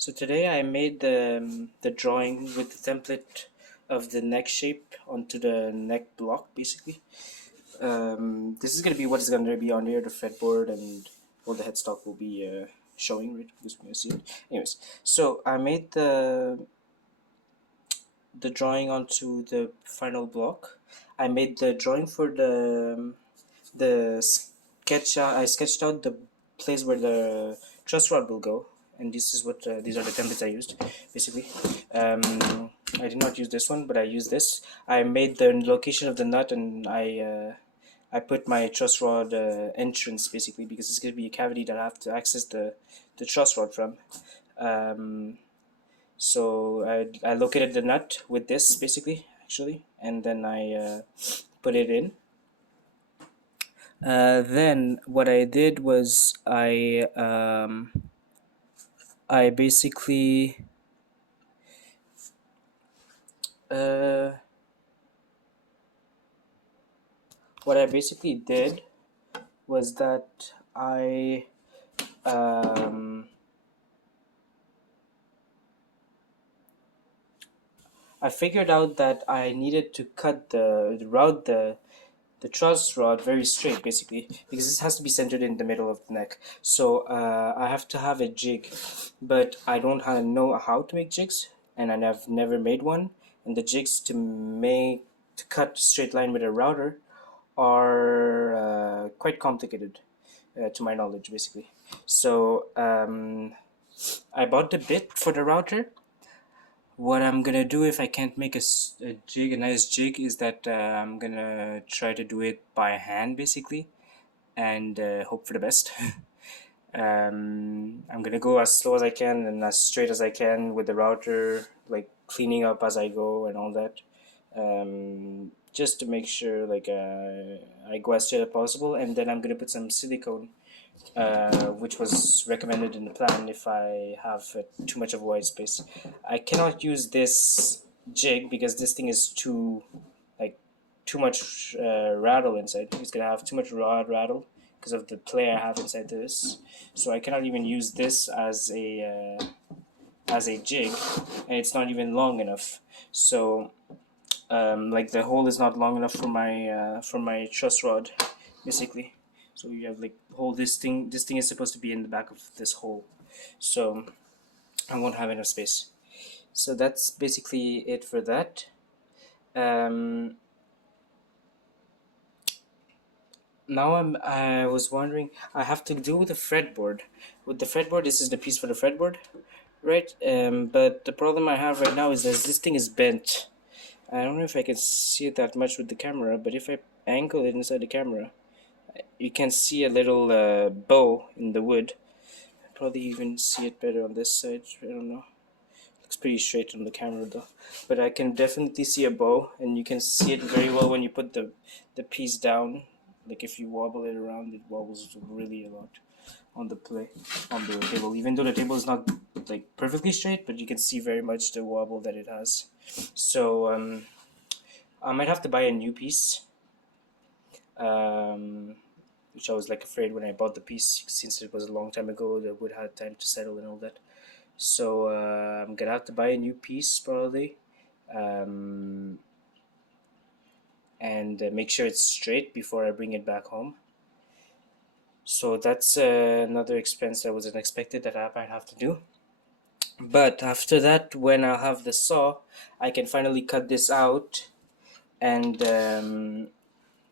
So today I made the drawing with the template of the neck shape onto the neck block basically. This is going to be what is going to be on here, the fretboard and all the headstock will be showing, right, because we're going to see it. Anyways, so I made the drawing onto the final block. I made the drawing for the sketch. I sketched out the place where the truss rod will go, and this is what these are the templates I used, basically. I did not use this one, but I used this. I made the location of the nut, and I put my truss rod entrance basically because it's going to be a cavity that I have to access the truss rod from. Um, so I located the nut with this basically actually, and then I put it in. Then what I did was I basically uh, what I basically did was that um, I figured out that I needed to cut the truss rod very straight basically because this has to be centered in the middle of the neck. So I have to have a jig, but I don't know how to make jigs, and I've never made one. And the jigs to cut straight line with a router are quite complicated to my knowledge basically. So I bought the bit for the router. What I'm gonna do if I can't make a nice jig, is that I'm gonna try to do it by hand basically, and hope for the best. I'm gonna go as slow as I can and as straight as I can with the router, like cleaning up as I go and all that, just to make sure I go as straight as possible. And then I'm gonna put some silicone, which was recommended in the plan if I have too much of a white space. I cannot use this jig because this thing is like too much rattle inside. It's gonna have too much rod rattle because of the play I have inside this. So I cannot even use this as a jig, and it's not even long enough. So like the hole is not long enough for my truss rod, basically. So you have like hole. This thing is supposed to be in the back of this hole, so I won't have enough space. So that's basically it for that. Um, Now I was wondering. I have to do the fretboard. With the fretboard, this is the piece for the fretboard, right? But the problem I have right now is that this thing is bent. I don't know if I can see it that much with the camera, but if I angle it inside the camera, you can see a little bow in the wood. Probably even see it better on this side. I don't know. Looks pretty straight on the camera though. But I can definitely see a bow, and you can see it very well when you put the piece down. Like if you wobble it around, it wobbles really a lot on the table. Even though the table is not like perfectly straight, but you can see very much the wobble that it has. So I might have to buy a new piece. Um, which I was like afraid when I bought the piece, since it was a long time ago, the wood had time to settle and all that. So I'm gonna have to buy a new piece probably, um, and make sure it's straight before I bring it back home. So that's another expense that was unexpected that I might have to do. But after that, when I have the saw, I can finally cut this out, and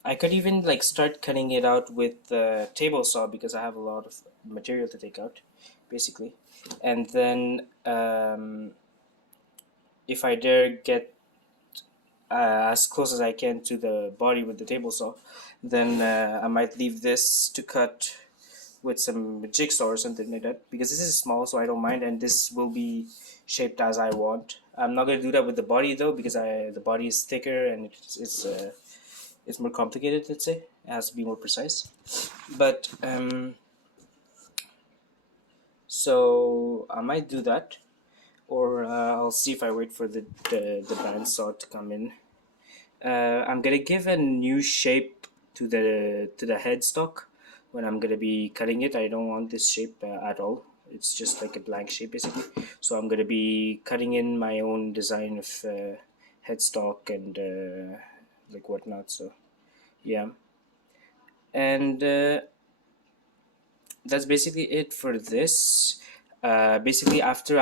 I could even like start cutting it out with the table saw because I have a lot of material to take out, basically. And then if I dare get as close as I can to the body with the table saw, then I might leave this to cut with some jigsaw or something like that, because this is small, so I don't mind, and this will be shaped as I want. I'm not gonna do that with the body though, because the body is thicker and it's more complicated. Let's say it has to be more precise. But so I might do that, or I'll see if I wait for the bandsaw to come in. I'm gonna give a new shape to the headstock when I'm gonna be cutting it. I don't want this shape at all. It's just like a blank shape basically. So I'm gonna be cutting in my own design of headstock and like whatnot. So yeah, and that's basically it for this. Basically, after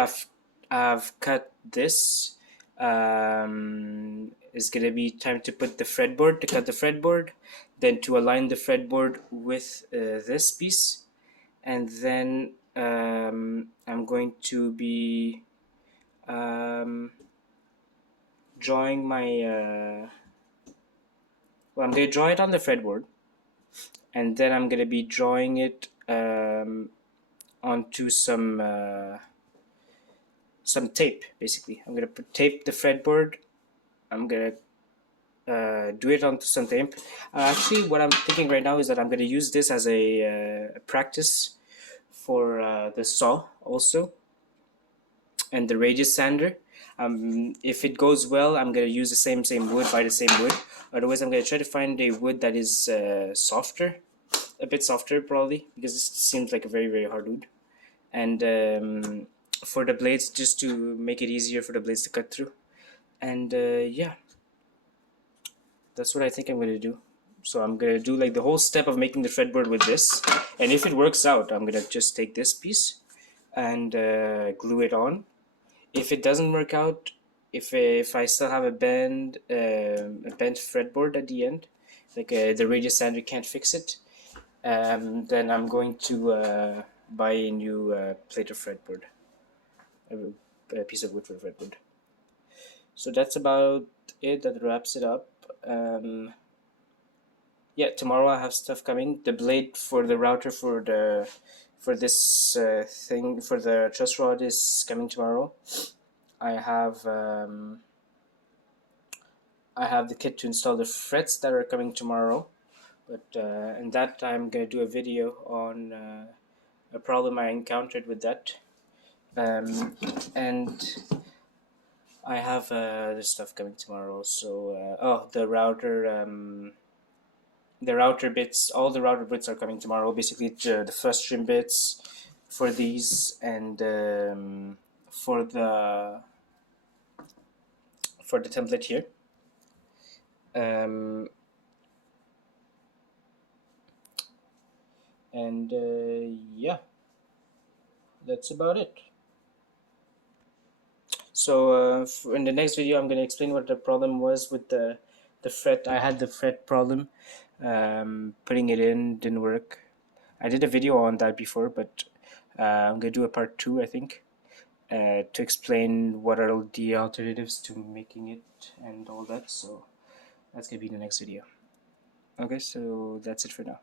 I've cut this, it's gonna be time to put the fretboard, to cut the fretboard, then to align the fretboard with this piece, and then I'm going to be drawing my well, I'm gonna draw it on the fretboard, and then I'm gonna be drawing it onto some tape. Basically, I'm gonna tape the fretboard. I'm gonna do it onto some tape. Actually, what I'm thinking right now is that I'm gonna use this as a practice for the saw also, and the radius sander. If it goes well, I'm gonna use the same wood, buy the same wood. Otherwise, I'm gonna try to find a wood that is softer, a bit softer probably, because this seems like a very hard wood. And for the blades, just to make it easier for the blades to cut through. And yeah, that's what I think I'm gonna do. So I'm gonna do like the whole step of making the fretboard with this, and if it works out, I'm gonna just take this piece and glue it on. If it doesn't work out, if I still have a bent fretboard at the end, like the radius sander can't fix it, then I'm going to buy a new plate of fretboard, a piece of wood for fretboard. So that's about it. That wraps it up. Yeah, tomorrow I have stuff coming. The blade for the router for this thing for the truss rod is coming tomorrow. I have the kit to install the frets that are coming tomorrow, but and that I'm gonna do a video on a problem I encountered with that, and I have this stuff coming tomorrow. So oh, the router bits, all the router bits are coming tomorrow. Basically, the first trim bits for these, and for the template here. And yeah, that's about it. So in the next video, I'm going to explain what the problem was with the fret. I had the fret problem. Putting it in didn't work. I did a video on that before, but I'm going to do a part 2, I think, to explain what are the alternatives to making it and all that. So that's going to be the next video. Okay, so that's it for now.